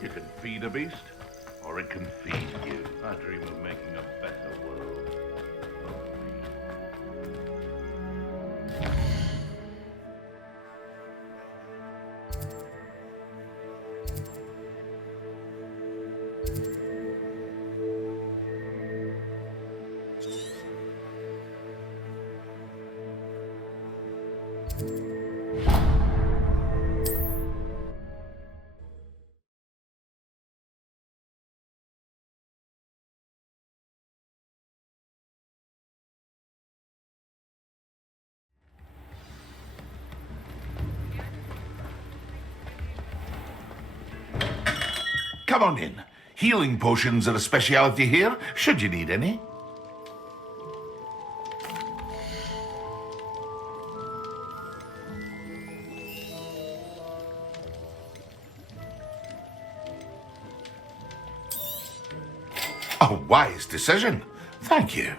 You can feed a beast, or it can feed you. I dream of making a better world. Come on in. Healing potions are a speciality here, should you need any. A wise decision. Thank you.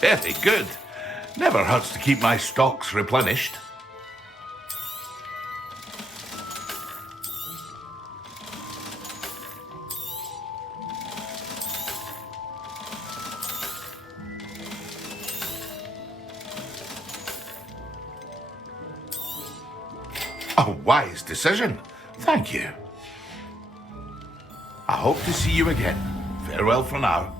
Very good. Never hurts to keep my stocks replenished. A wise decision. Thank you. I hope to see you again. Farewell for now.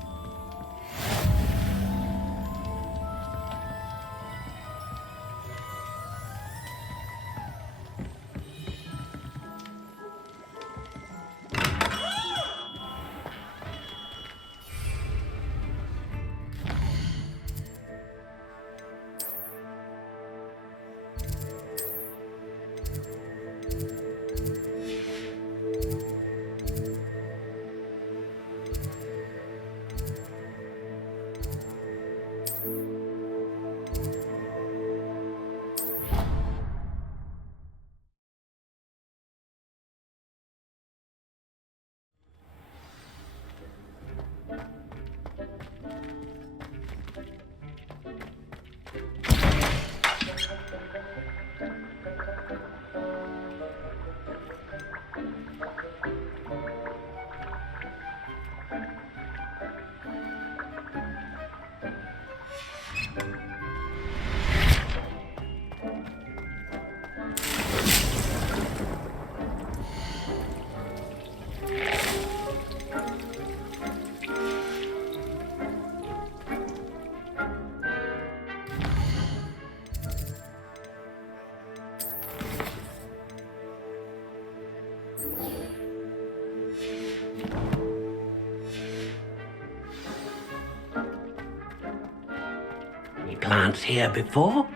Plants here before?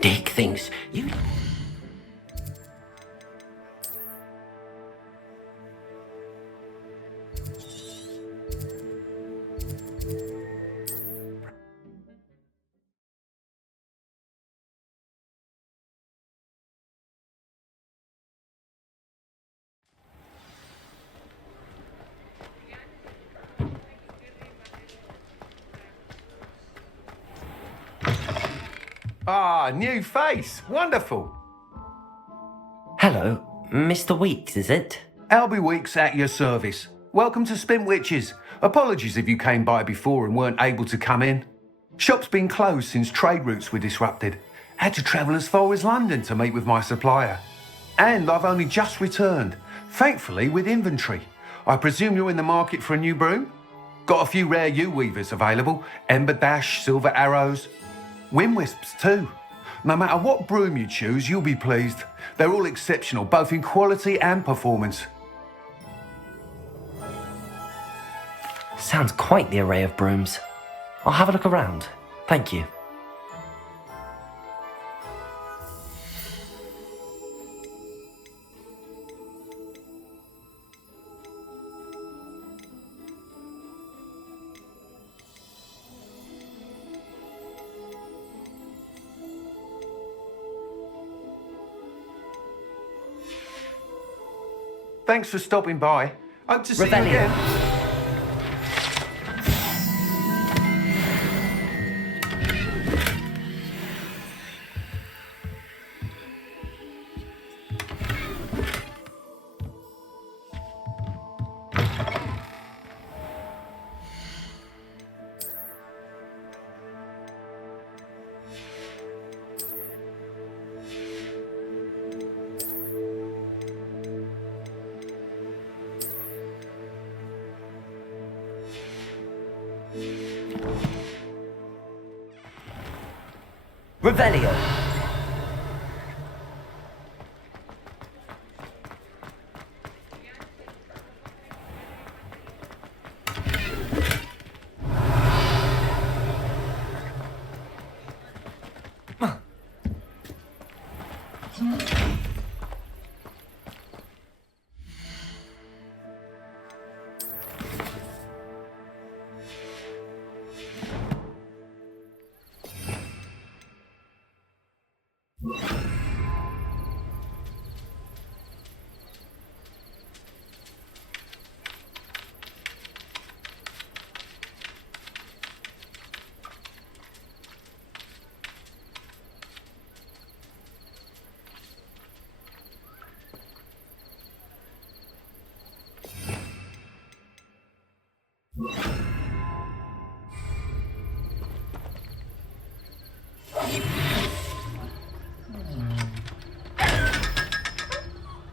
Dick thinks you... Ah, new face. Wonderful. Hello, Mr. Weeks, is it? Albie Weeks at your service. Welcome to Spint Witches. Apologies if you came by before and weren't able to come in. Shop's been closed since trade routes were disrupted. Had to travel as far as London to meet with my supplier. And I've only just returned, thankfully with inventory. I presume you're in the market for a new broom? Got a few rare yew-weavers available, Ember Dash, Silver Arrows, Wind Wisps too. No matter what broom you choose, you'll be pleased. They're all exceptional, both in quality and performance. Sounds quite the array of brooms. I'll have a look around. Thank you. Thanks for stopping by. Hope to see you Revelio. again. Revelio.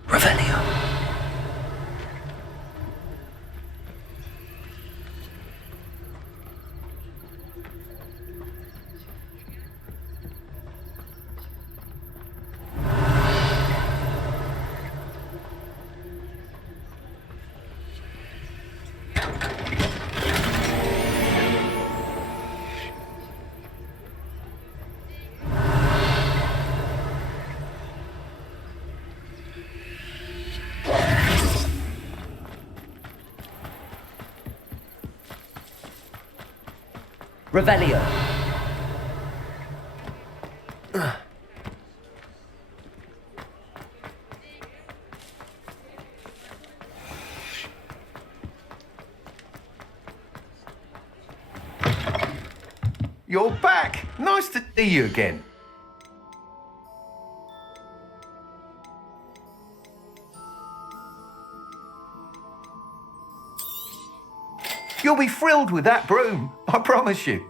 Revelio. Revelio. You're back. Nice to see you again. You'll be thrilled with that broom, I promise you.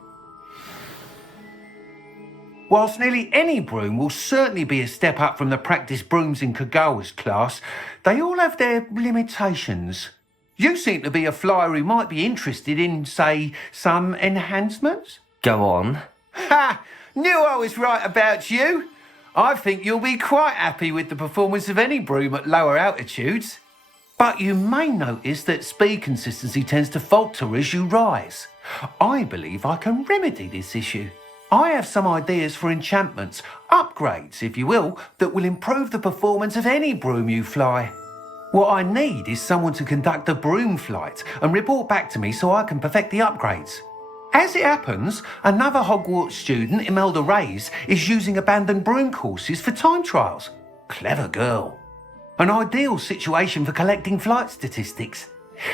Whilst nearly any broom will certainly be a step up from the practice brooms in Kagawa's class, they all have their limitations. You seem to be a flyer who might be interested in, say, some enhancements? Go on. Ha! Knew I was right about you. I think you'll be quite happy with the performance of any broom at lower altitudes. But you may notice that speed consistency tends to falter as you rise. I believe I can remedy this issue. I have some ideas for enchantments, upgrades if you will, that will improve the performance of any broom you fly. What I need is someone to conduct a broom flight and report back to me so I can perfect the upgrades. As it happens, another Hogwarts student, Imelda Reyes, is using abandoned broom courses for time trials. Clever girl. An ideal situation for collecting flight statistics.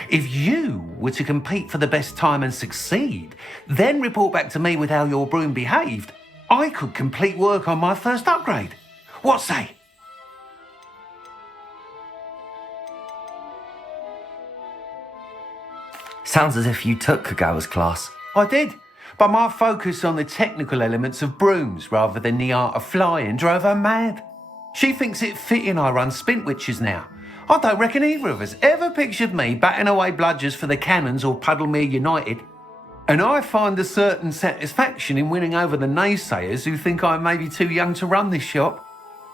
If you were to compete for the best time and succeed, then report back to me with how your broom behaved, I could complete work on my first upgrade. What say? Sounds as if you took Kagawa's class. I did. But my focus on the technical elements of brooms rather than the art of flying drove her mad. She thinks it fitting I run Spint Witches now. I don't reckon either of us ever pictured me batting away bludgers for the Cannons or Puddlemere United. And I find a certain satisfaction in winning over the naysayers who think I may be too young to run this shop.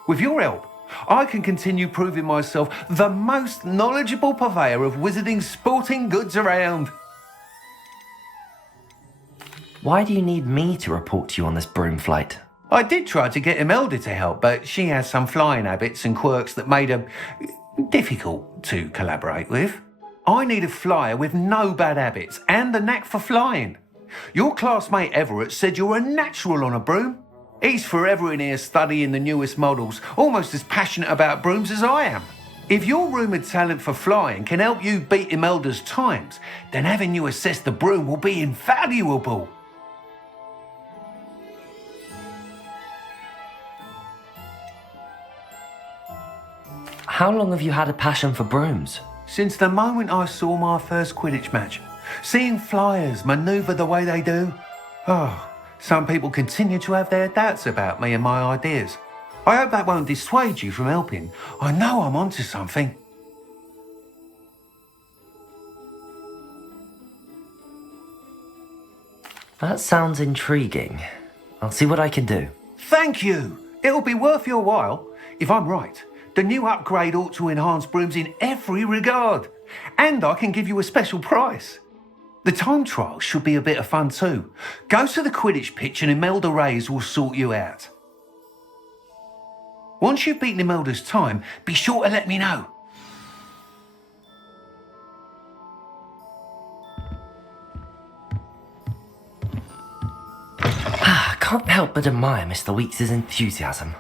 With your help, I can continue proving myself the most knowledgeable purveyor of wizarding sporting goods around. Why do you need me to report to you on this broom flight? I did try to get Imelda to help, but she has some flying habits and quirks that made her difficult to collaborate with. I need a flyer with no bad habits and the knack for flying. Your classmate Everett said you're a natural on a broom. He's forever in here studying the newest models, almost as passionate about brooms as I am. If your rumoured talent for flying can help you beat Imelda's times, then having you assess the broom will be invaluable. How long have you had a passion for brooms? Since the moment I saw my first Quidditch match, seeing flyers manoeuvre the way they do. Some people continue to have their doubts about me and my ideas. I hope that won't dissuade you from helping. I know I'm onto something. That sounds intriguing. I'll see what I can do. Thank you. It'll be worth your while. If I'm right, the new upgrade ought to enhance brooms in every regard. And I can give you a special price. The time trial should be a bit of fun too. Go to the Quidditch pitch and Imelda Reyes will sort you out. Once you've beaten Imelda's time, be sure to let me know. I can't help but admire Mr. Weeks' enthusiasm.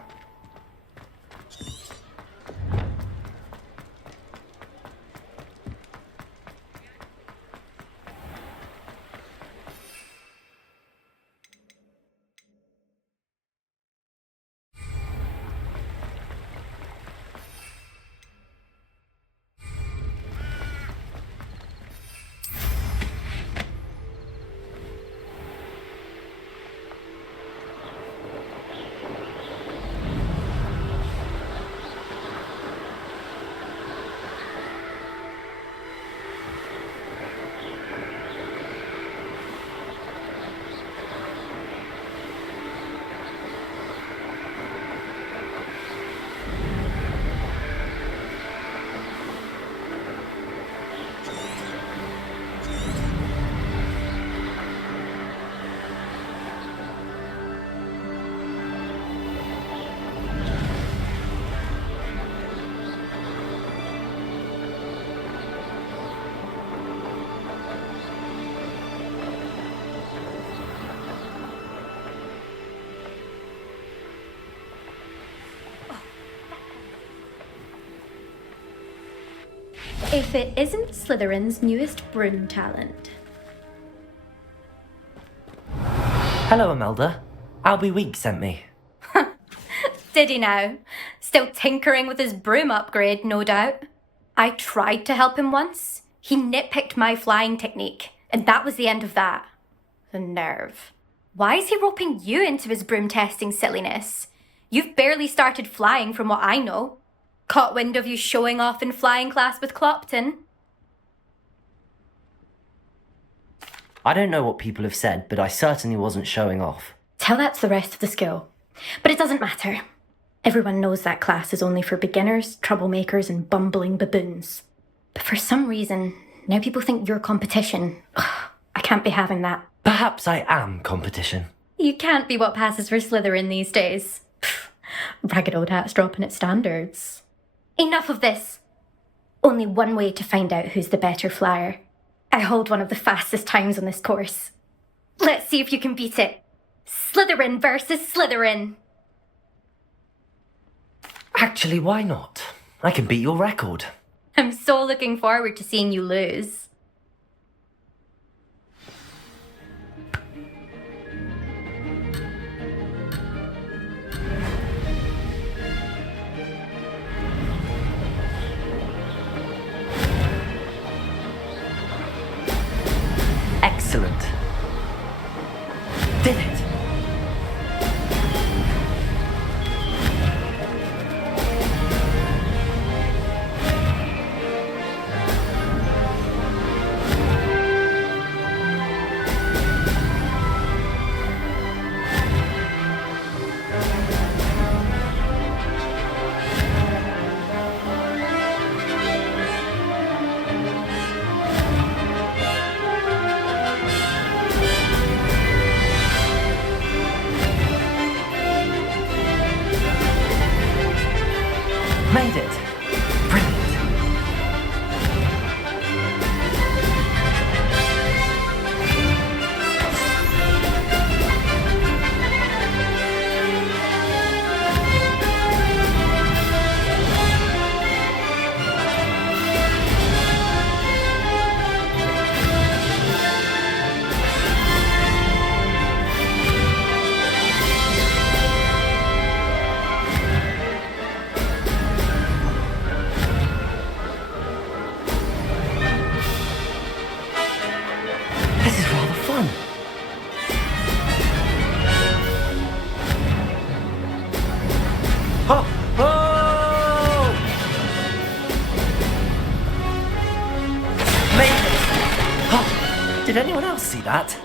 If it isn't Slytherin's newest broom talent. Hello, Imelda. Albie Weeks sent me. Did he now? Still tinkering with his broom upgrade, no doubt. I tried to help him once. He nitpicked my flying technique, and that was the end of that. The nerve. Why is he roping you into his broom testing silliness? You've barely started flying from what I know. Caught wind of you showing off in flying class with Clopton. I don't know what people have said, but I certainly wasn't showing off. Tell that to the rest of the school. But it doesn't matter. Everyone knows that class is only for beginners, troublemakers, and bumbling baboons. But for some reason, now people think you're competition. Ugh, I can't be having that. Perhaps I am competition. You can't be what passes for Slytherin these days. Pfft, ragged old hat's dropping its standards. Enough of this. Only one way to find out who's the better flyer. I hold one of the fastest times on this course. Let's see if you can beat it. Slytherin versus Slytherin. Actually, why not? I can beat your record. I'm so looking forward to seeing you lose. Excellent. Did it! Made it! Brilliant! This is rather fun. Oh! Oh! Made it! Oh, did anyone else see that?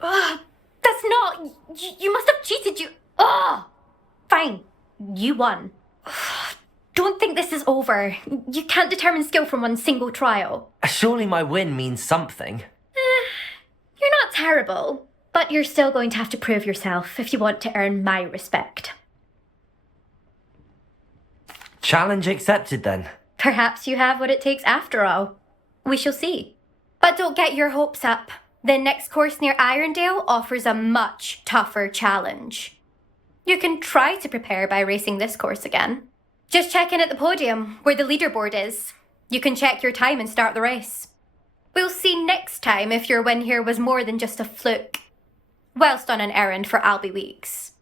Ugh, that's not. You must have cheated. Ugh! Fine. You won. Ugh, don't think this is over. You can't determine skill from one single trial. Surely my win means something. You're not terrible, but you're still going to have to prove yourself if you want to earn my respect. Challenge accepted then. Perhaps you have what it takes after all. We shall see. But don't get your hopes up. The next course near Irondale offers a much tougher challenge. You can try to prepare by racing this course again. Just check in at the podium, where the leaderboard is. You can check your time and start the race. We'll see next time if your win here was more than just a fluke, whilst on an errand for Albie Weeks.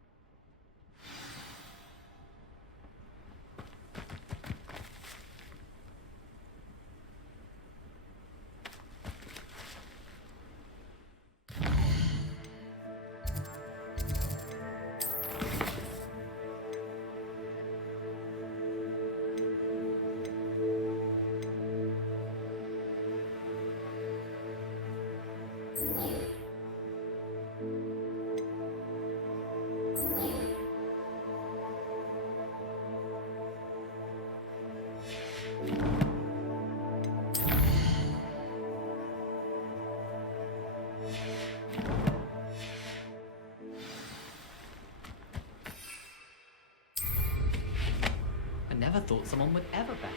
I never thought someone would ever bet.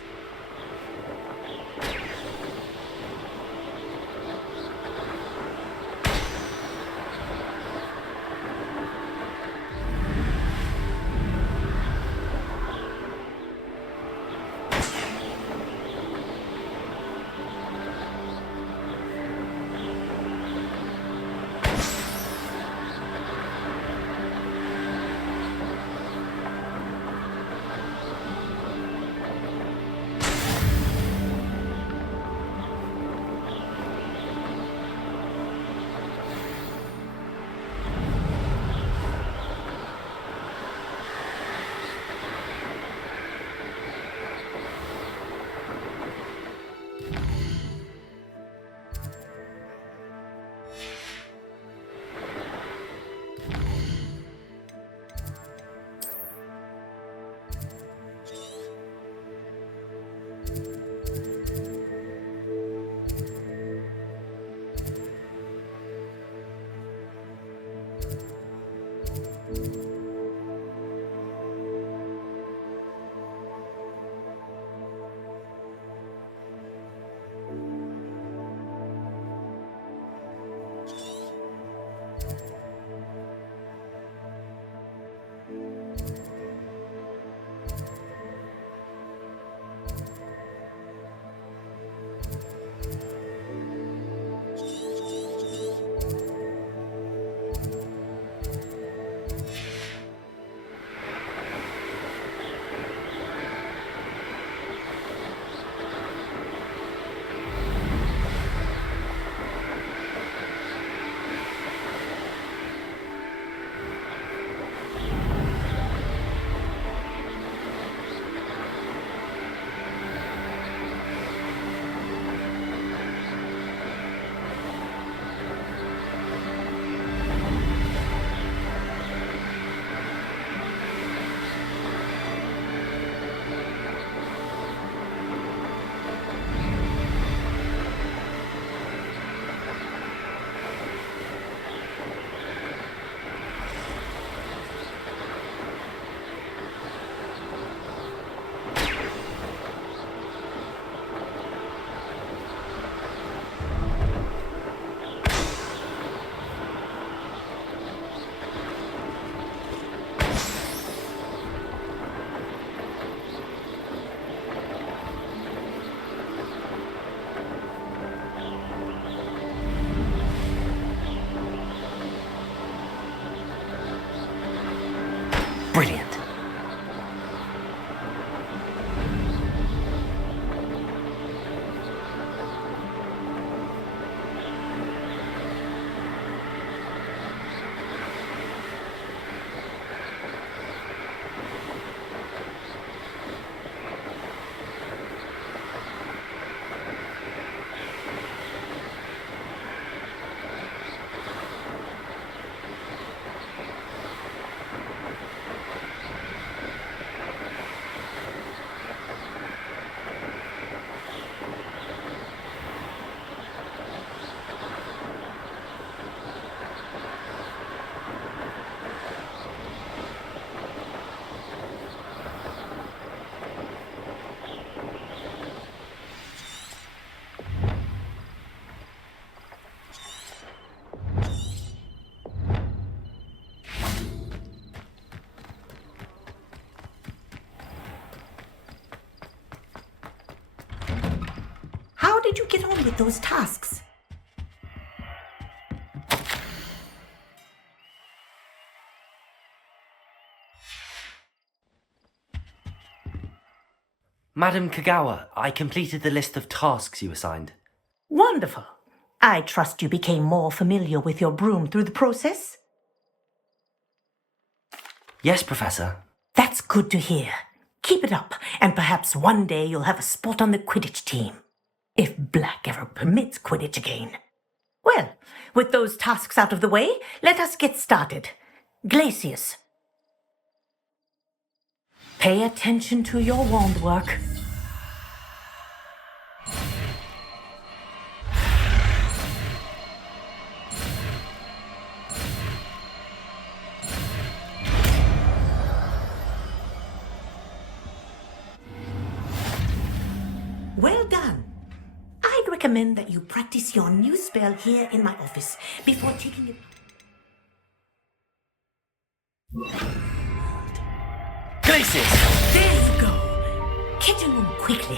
did you get on with those tasks? Madam Kagawa, I completed the list of tasks you assigned. Wonderful. I trust you became more familiar with your broom through the process? Yes, Professor. That's good to hear. Keep it up, and perhaps one day you'll have a spot on the Quidditch team. If Black ever permits Quidditch again. Well, with those tasks out of the way, let us get started. Glacius. Pay attention to your wand work. Well done. I'd recommend that you practice your new spell here in my office before taking it. Glacius! There you go. Get in room quickly.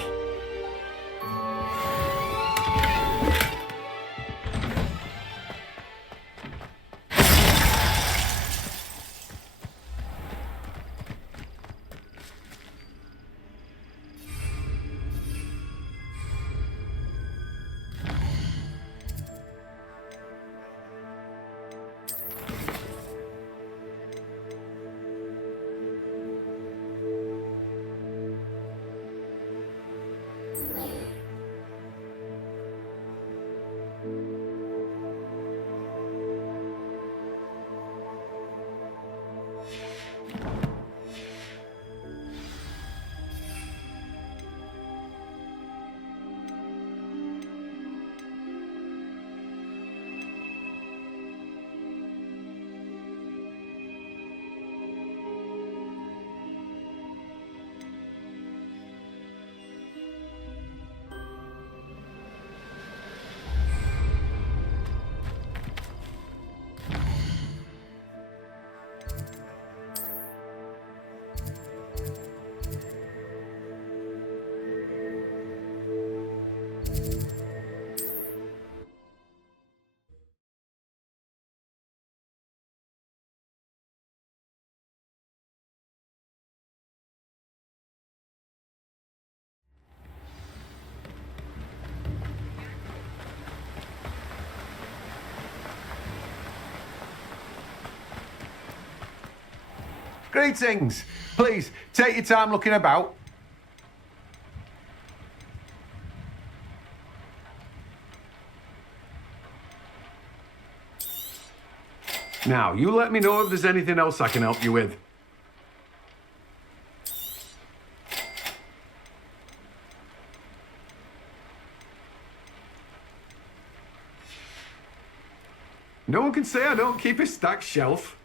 Greetings. Please, take your time looking about. Now, you let me know if there's anything else I can help you with. No one can say I don't keep a stacked shelf.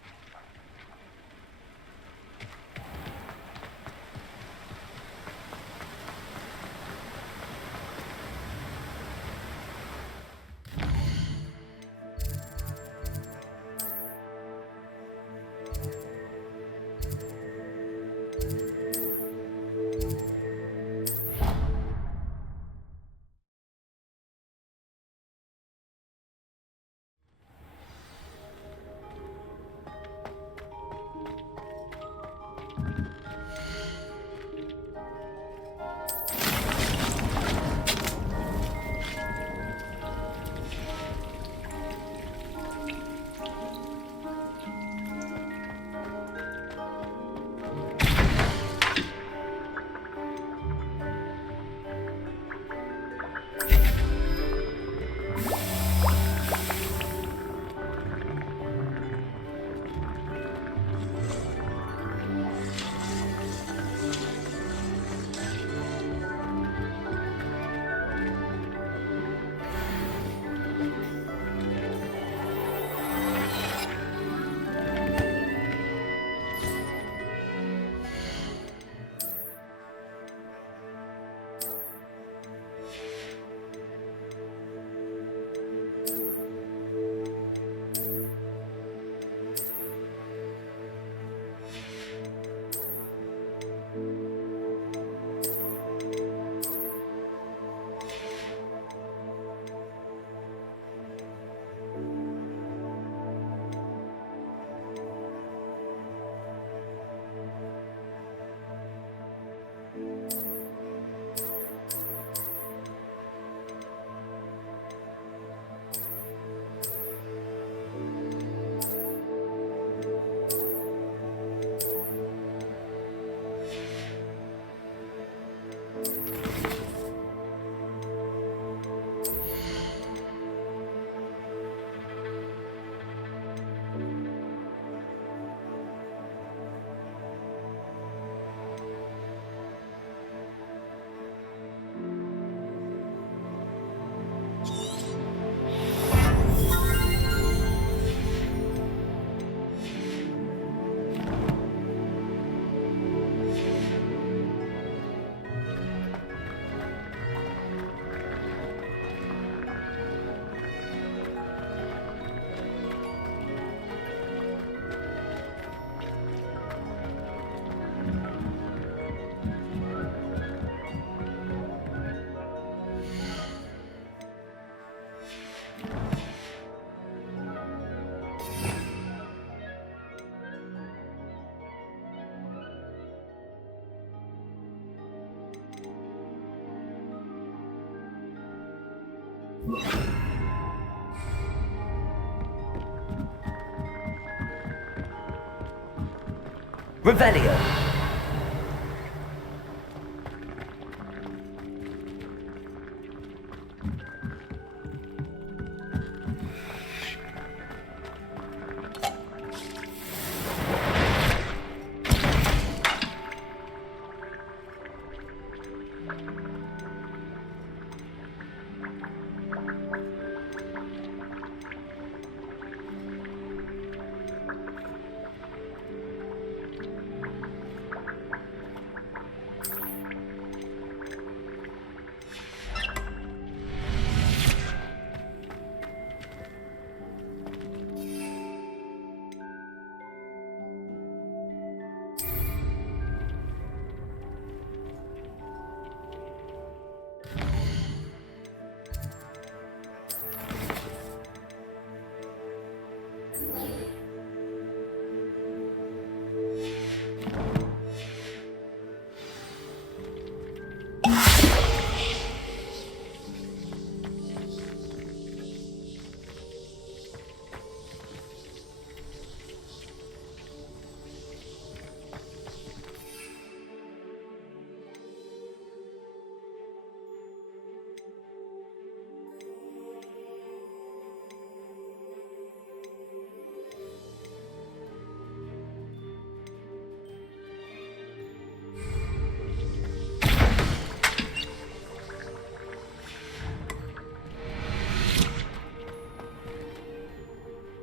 Revelio.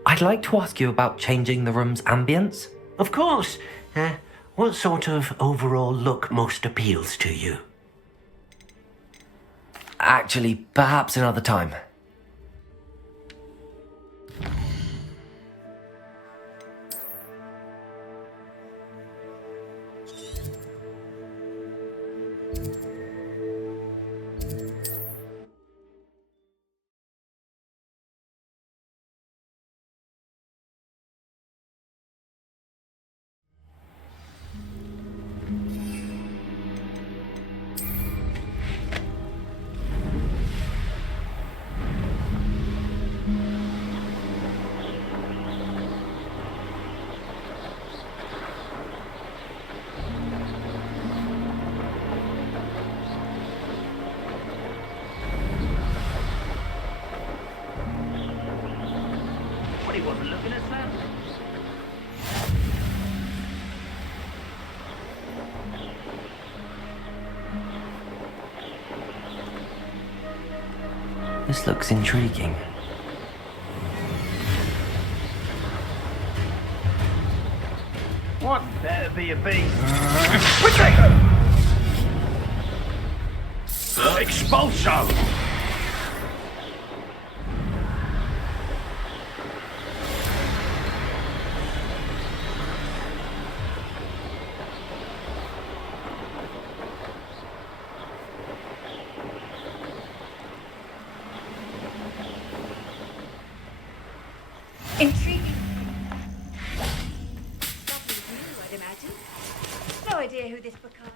I'd like to ask you about changing the room's ambience. Of course. What sort of overall look most appeals to you? Actually, perhaps another time. He wasn't looking at Sam. This looks intriguing. What better be a beast? Expulso! Intriguing. Something new, I'd imagine. No idea who this Picard.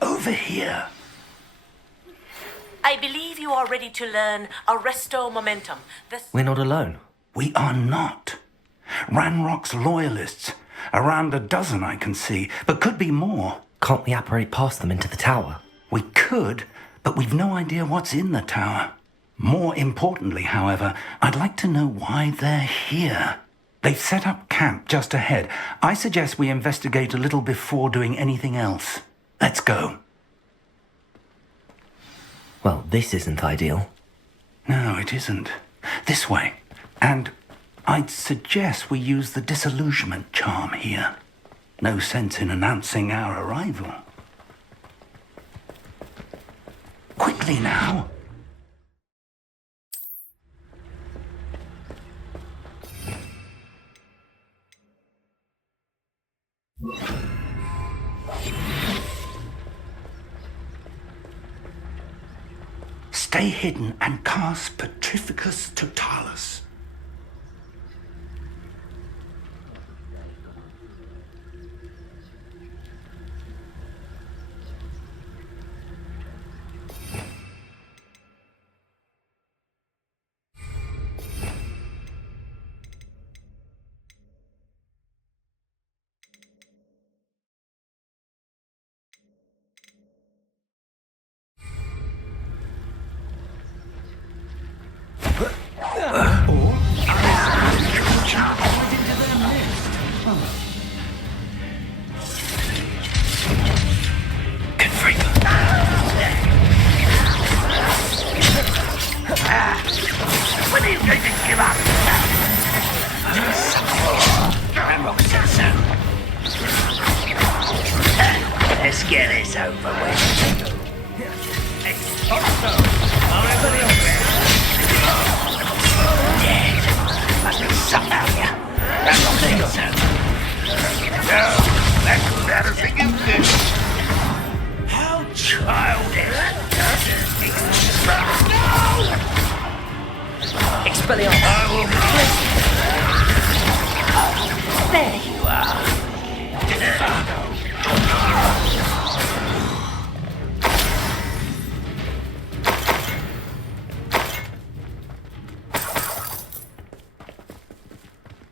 Over here. I believe you are ready to learn Arresto Momentum. We're not alone. We are not. Ranrock's loyalists. Around a dozen I can see, but could be more. Can't we apparate past them into the tower? We could, but we've no idea what's in the tower. More importantly, however, I'd like to know why they're here. They've set up camp just ahead. I suggest we investigate a little before doing anything else. Let's go. Well, this isn't ideal. No, it isn't. This way. And I'd suggest we use the disillusionment charm here. No sense in announcing our arrival. Quickly now. Stay hidden and cast Petrificus Totalis. When are you going to give up? Ranrock said so. Let's get this over with. Dead. Must be something out here. Ranrock said so. No, that's embarrassing, isn't it? How childish. Expelliarmus! I will There you are.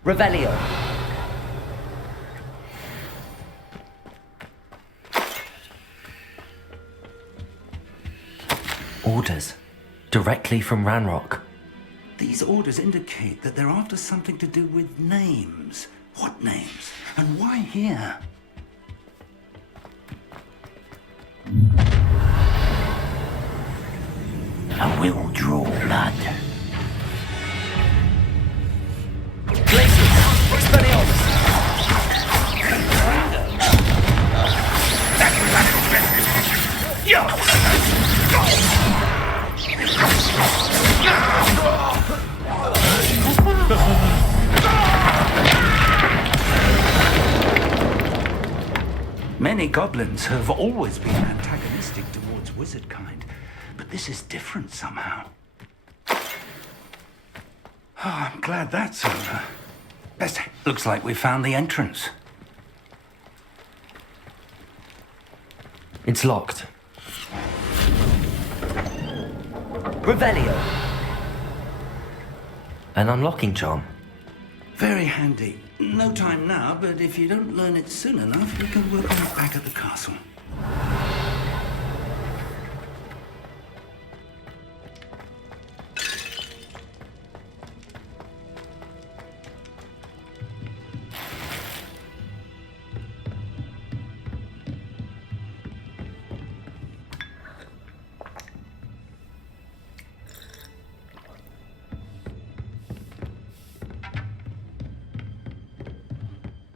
Revelio. Orders. Directly from Ranrock. These orders indicate that they're after something to do with names. What names? And why here? I will draw blood. Glacius! Expelliarmus! Many goblins have always been antagonistic towards wizard kind, but this is different somehow. Oh, I'm glad that's over. Best, looks like we found the entrance. It's locked. Revelio. An unlocking charm. Very handy. No time now, but if you don't learn it soon enough, we can work on it back at the castle.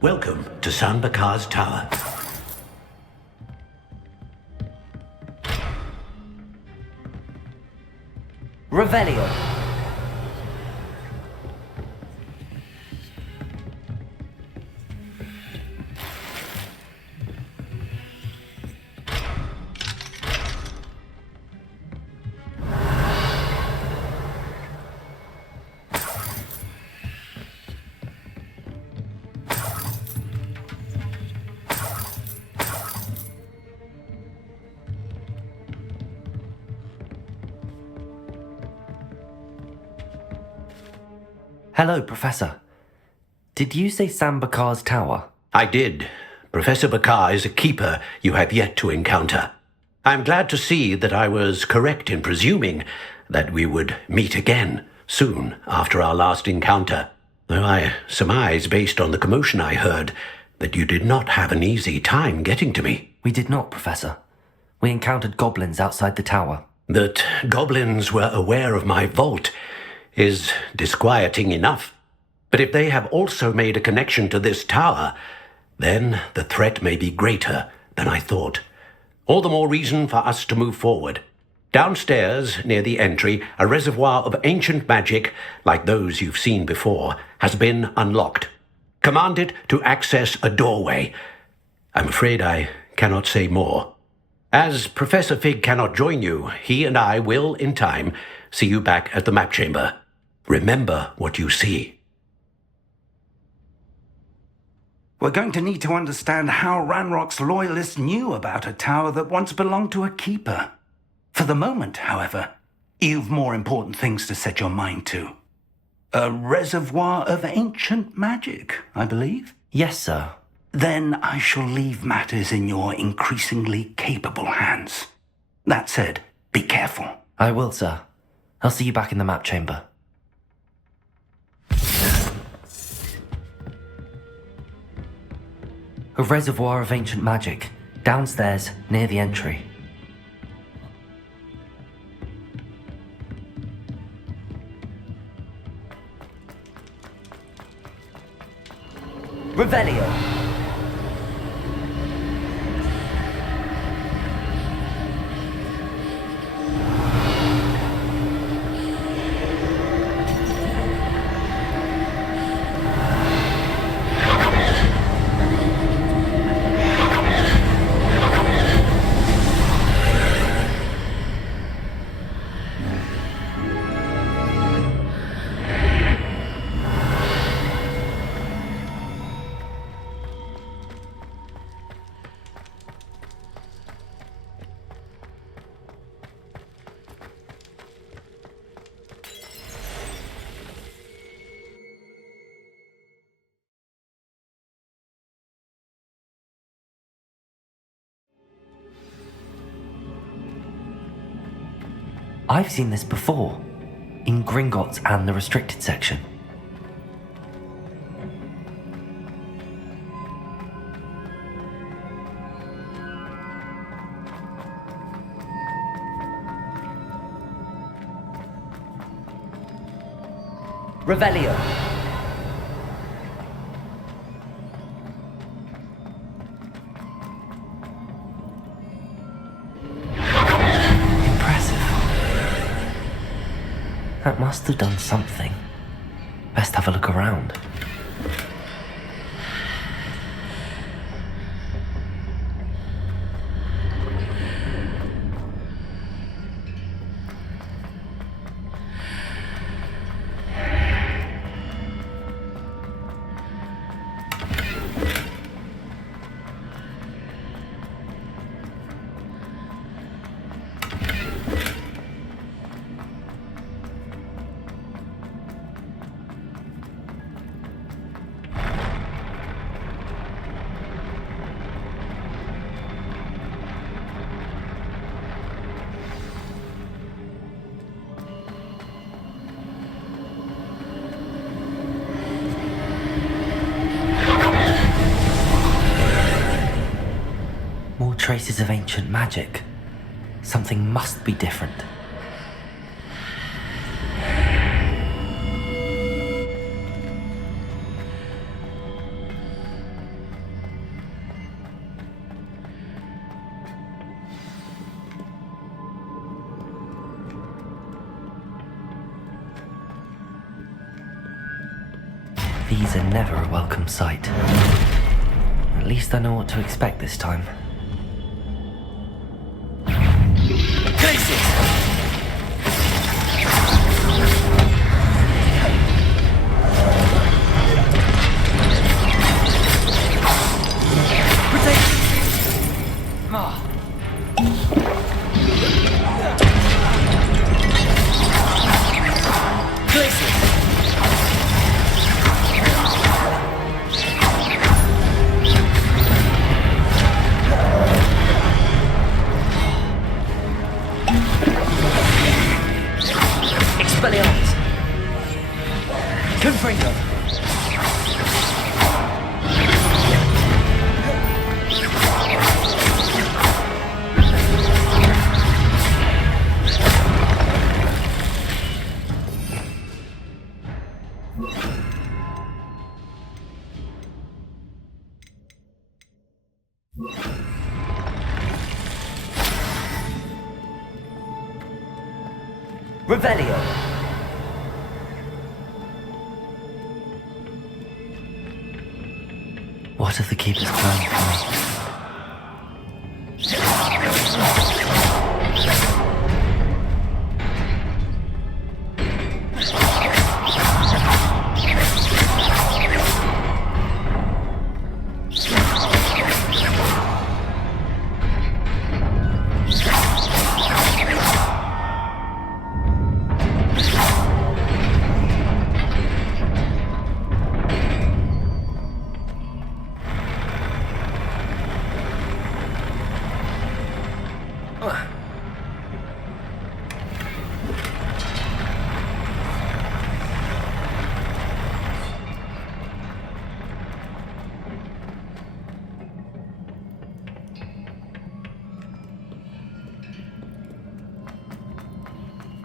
Welcome to Sambakar's Tower. Revelio. Hello, Professor. Did you say Sambakar's tower? I did. Professor Bakar is a keeper you have yet to encounter. I'm glad to see that I was correct in presuming that we would meet again soon after our last encounter, though I surmise, based on the commotion I heard, that you did not have an easy time getting to me. We did not, Professor. We encountered goblins outside the tower. That goblins were aware of my vault is disquieting enough. But if they have also made a connection to this tower, then the threat may be greater than I thought. All the more reason for us to move forward. Downstairs, near the entry, a reservoir of ancient magic, like those you've seen before, has been unlocked. Commanded to access a doorway. I'm afraid I cannot say more. As Professor Fig cannot join you, he and I will, in time, see you back at the map chamber. Remember what you see. We're going to need to understand how Ranrock's loyalists knew about a tower that once belonged to a keeper. For the moment, however, you've more important things to set your mind to. A reservoir of ancient magic, I believe? Yes, sir. Then I shall leave matters in your increasingly capable hands. That said, be careful. I will, sir. I'll see you back in the map chamber. A reservoir of ancient magic, downstairs near the entry. Revelio. I've seen this before, in Gringotts and the restricted section. Revelio. That must have done something. Best have a look around. Traces of ancient magic. Something must be different. These are never a welcome sight. At least I know what to expect this time. Revelio. What have the keepers planned for me?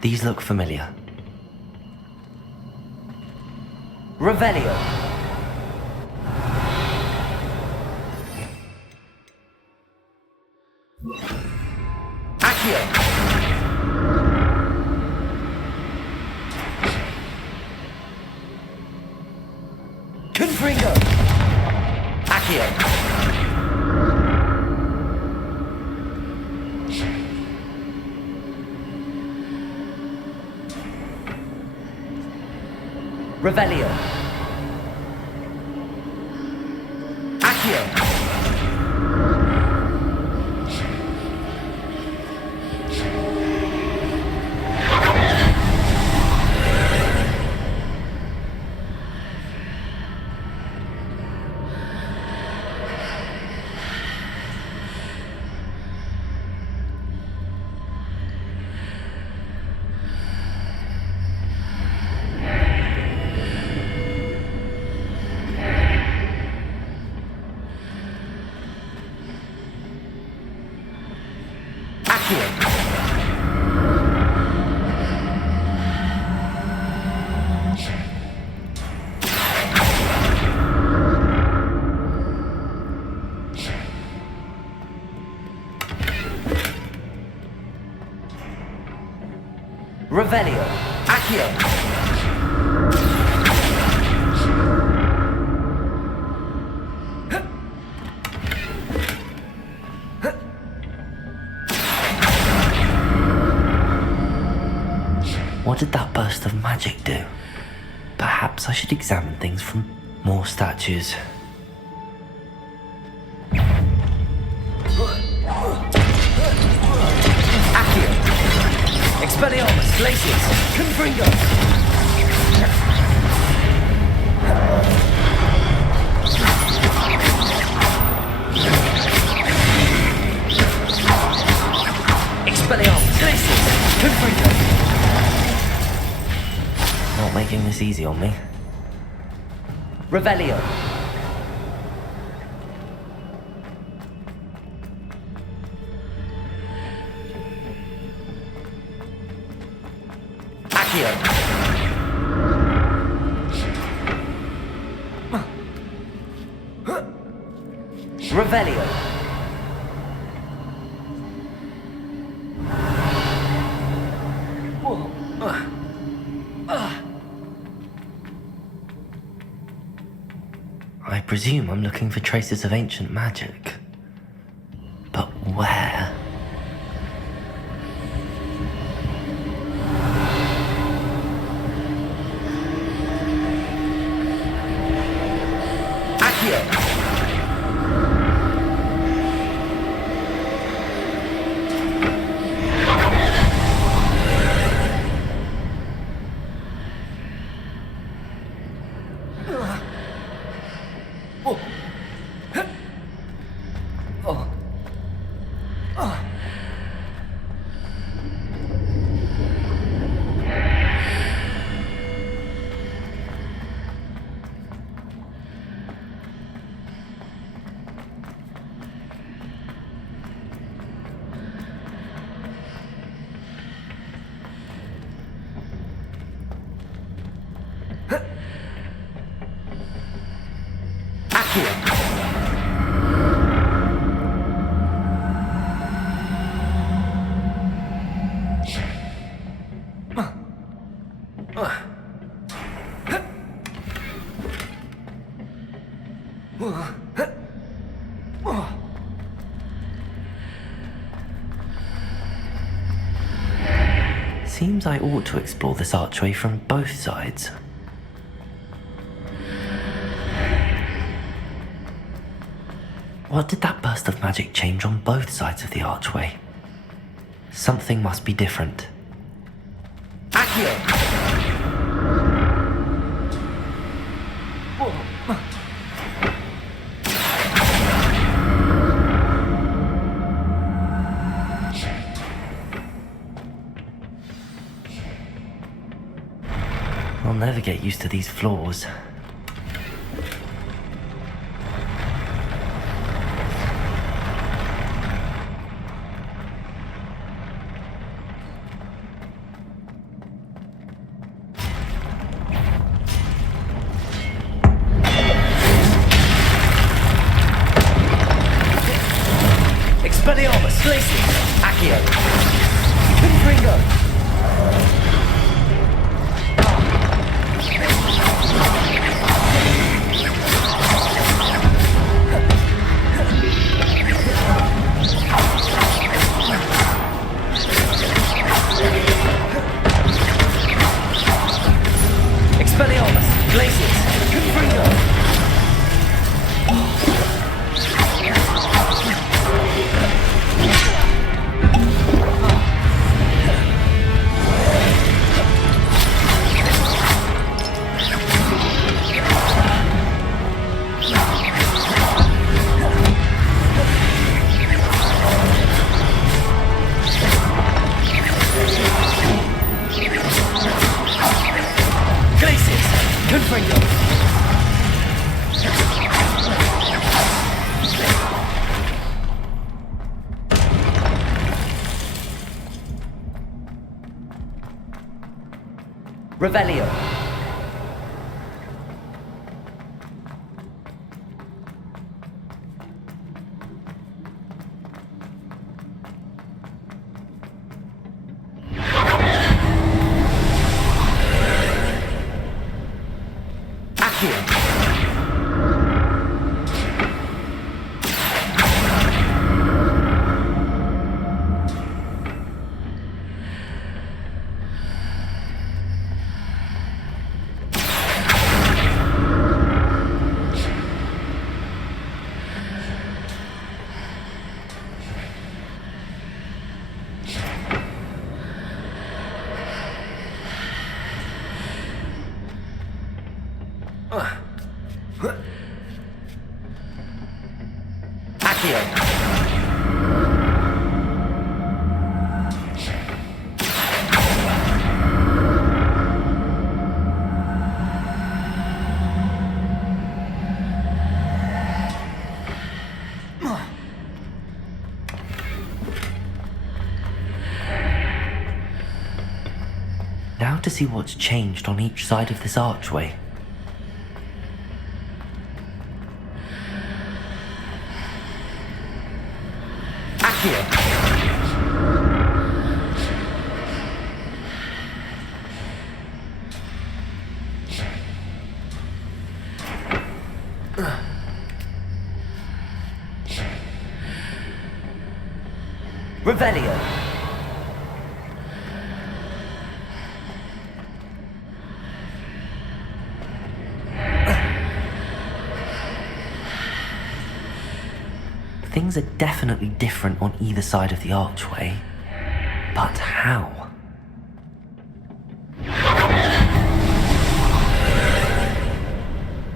These look familiar. Revelio. Accio. Confringo. Accio. Revelio. Accio. Revelio. Accio. What did that burst of magic do? Perhaps I should examine things from more statues. Accio. Expelliarmus, Glacius, Confringo. Expelliarmus, Glacius, Confringo. Not making this easy on me. Revelio. Accio. Revelio. I presume I'm looking for traces of ancient magic. But where? Accio! Seems I ought to explore this archway from both sides. What did that burst of magic change on both sides of the archway? Something must be different. Accio! I'll never get used to these floors. Expelliarmus, Glacius, Accio, Confringo. Expelliarmus, Glacius, Confringo. Revelio. Accio. Now to see what's changed on each side of this archway. Accio. Revelio. Things are definitely different on either side of the archway. But how?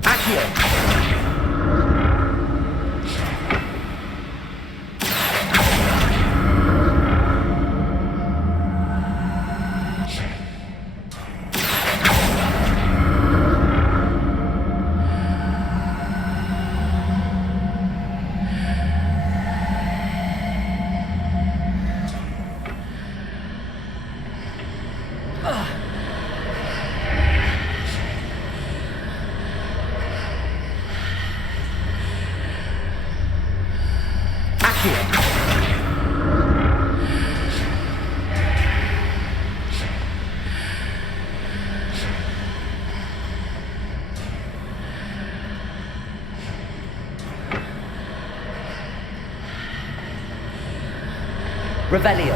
Accio! Revelio.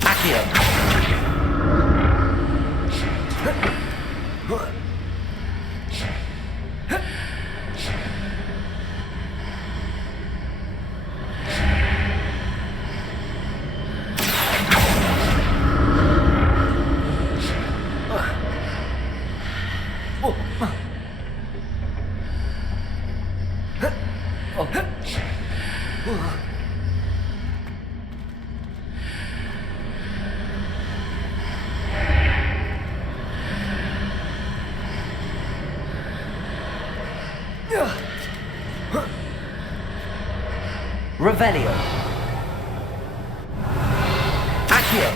Accio. Revelio. Accio.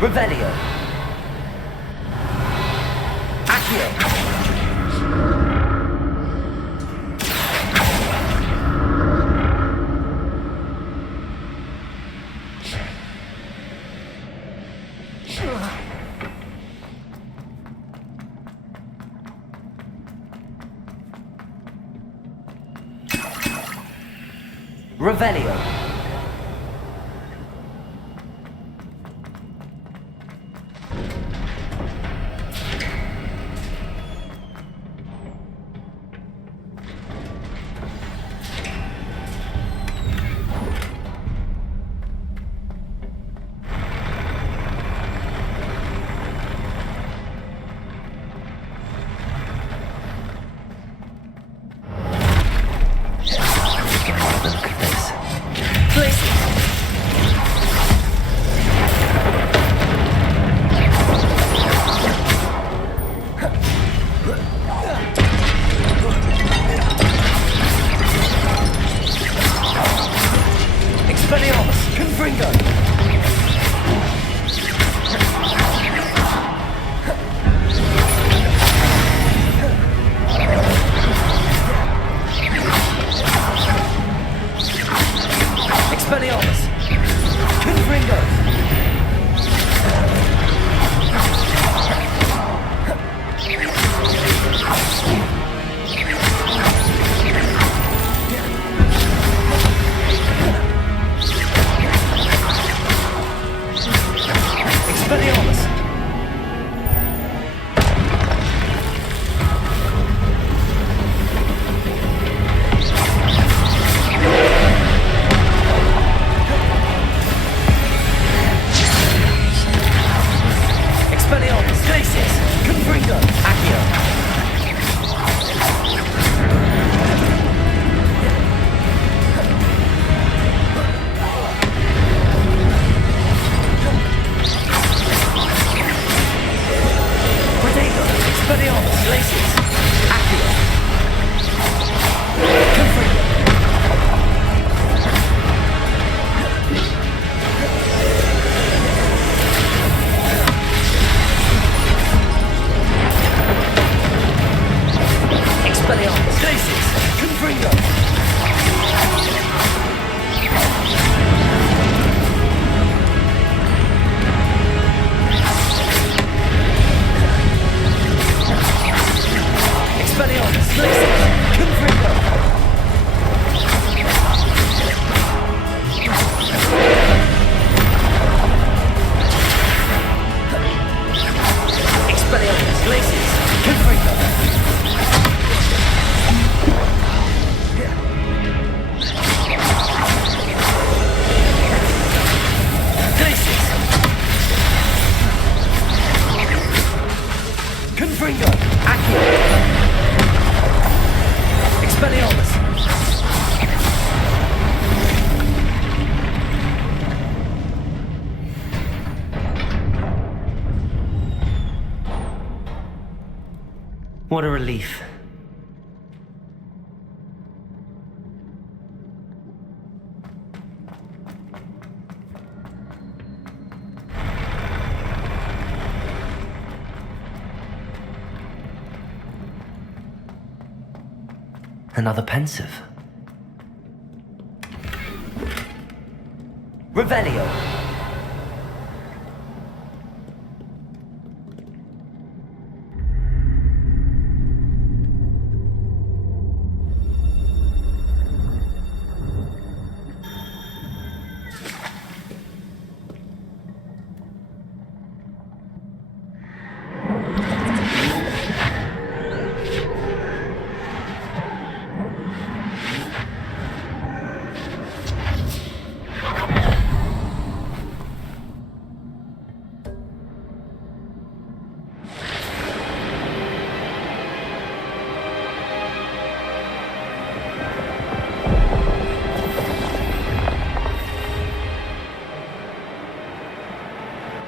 Revelio. Accio. Revelio. Look at this. Expelliarmus, Confringo. Expelliarmus, Confringo. Expelliarmus. Expelliarmus, Glacius, Confringo, Accio. Protego, Expelliarmus, Glacius, Accio. Confringo. Expelliarmus, Glacius, Confringo. Expelliarmus, Glacius, Confringo. Expelliarmus, Glacius, Confringo. Glacius. Confringo, Accio. Expelliarmus. What a relief. Another pensive. Revelio.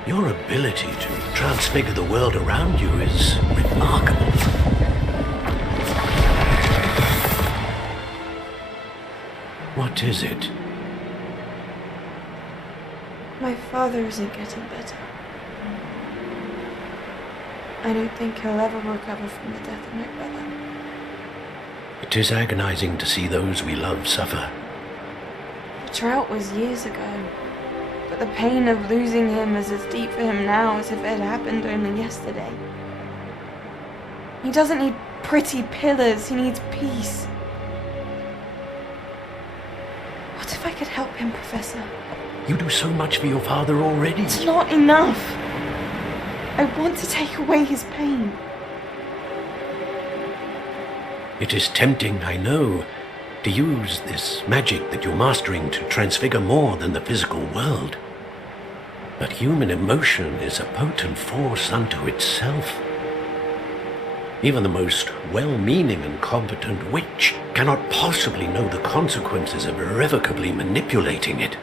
Your ability to transfigure the world around you is remarkable. remarkable. What is it? My father isn't getting better. I don't think he'll ever recover from the death of my brother. It is agonizing to see those we love suffer. The drought was years ago, but the pain of losing him is as deep for him now as if it had happened only yesterday. He doesn't need pretty pillars, he needs peace. What if I could help him, Professor? You do so much for your father already. It's not enough. I want to take away his pain. It is tempting, I know, to use this magic that you're mastering to transfigure more than the physical world. But human emotion is a potent force unto itself. Even the most well-meaning and competent witch cannot possibly know the consequences of irrevocably manipulating it.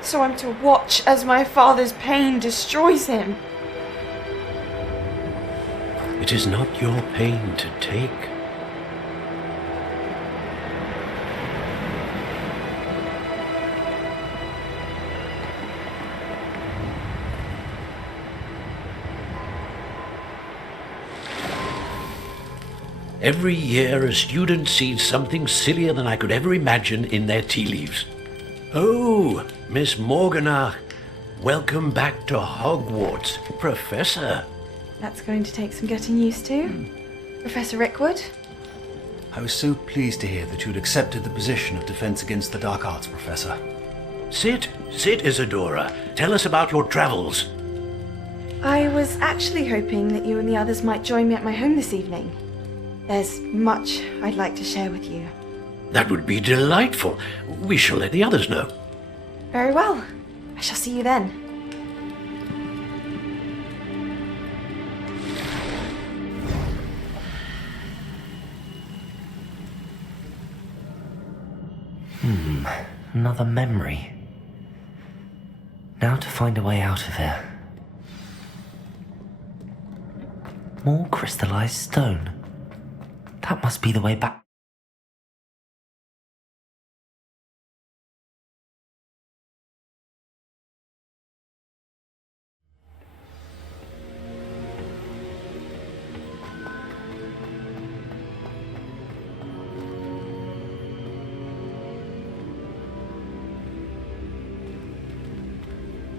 So I'm to watch as my father's pain destroys him. It is not your pain to take. Every year a student sees something sillier than I could ever imagine in their tea leaves. Oh, Miss Morganach, welcome back to Hogwarts, Professor. That's going to take some getting used to. Professor Rickwood? I was so pleased to hear that you'd accepted the position of Defense Against the Dark Arts, Professor. Sit, Isadora. Tell us about your travels. I was actually hoping that you and the others might join me at my home this evening. There's much I'd like to share with you. That would be delightful. We shall let the others know. Very well. I shall see you then. Another memory. Now to find a way out of here. More crystallized stone. That must be the way back.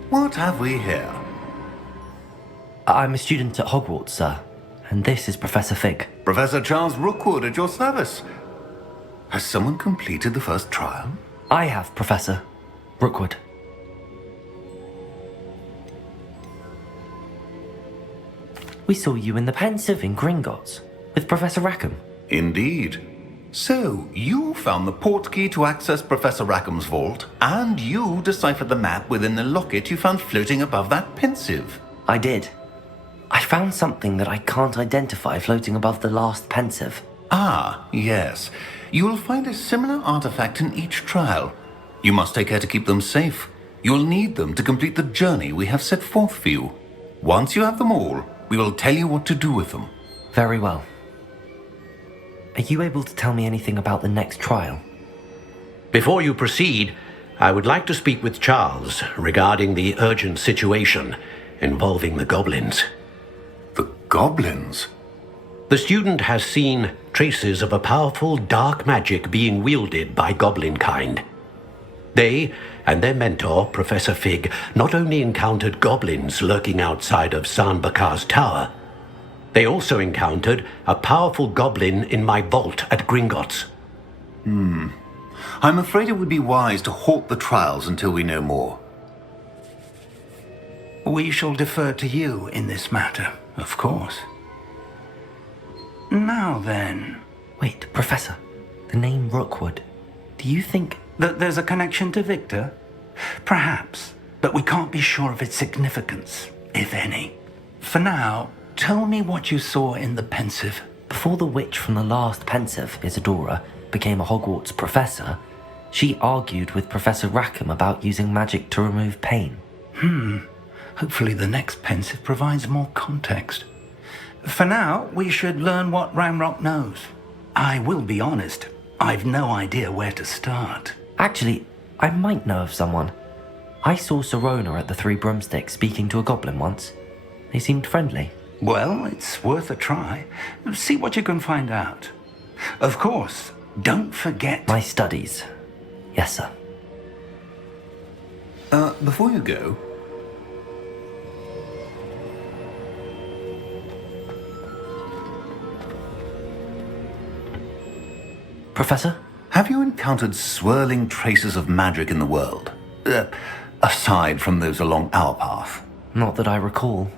What have we here? I'm a student at Hogwarts, sir. And this is Professor Fig. Professor Charles Rookwood at your service. Has someone completed the first trial? I have, Professor Rookwood. We saw you in the Pensive in Gringotts with Professor Rackham. Indeed. So, you found the portkey to access Professor Rackham's vault, and you deciphered the map within the locket you found floating above that Pensive. I did. I found something that I can't identify floating above the last Pensive. Ah, yes. You will find a similar artifact in each trial. You must take care to keep them safe. You'll need them to complete the journey we have set forth for you. Once you have them all, we will tell you what to do with them. Very well. Are you able to tell me anything about the next trial? Before you proceed, I would like to speak with Charles regarding the urgent situation involving the goblins. The goblins? The student has seen traces of a powerful dark magic being wielded by goblin kind. They and their mentor, Professor Fig, not only encountered goblins lurking outside of San Bakar's tower, they also encountered a powerful goblin in my vault at Gringotts. I'm afraid it would be wise to halt the trials until we know more. We shall defer to you in this matter, of course. Now then... Wait, Professor. The name Rookwood. Do you think... that there's a connection to Victor? Perhaps, but we can't be sure of its significance, if any. For now, tell me what you saw in the Pensive. Before the witch from the last Pensive, Isadora, became a Hogwarts professor, she argued with Professor Rackham about using magic to remove pain. Hopefully the next Pensive provides more context. For now, we should learn what Ramrock knows. I will be honest, I've no idea where to start. Actually, I might know of someone. I saw Sirona at the Three Broomsticks speaking to a goblin once. They seemed friendly. Well, it's worth a try. See what you can find out. Of course, don't forget... My studies. Yes, sir. Before you go... Professor? Have you encountered swirling traces of magic in the world? Aside from those along our path? Not that I recall.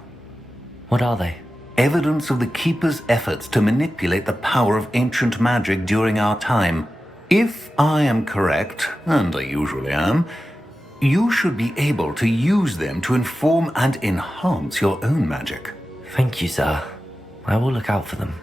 What are they? Evidence of the Keeper's efforts to manipulate the power of ancient magic during our time. If I am correct, and I usually am, you should be able to use them to inform and enhance your own magic. Thank you, sir. I will look out for them.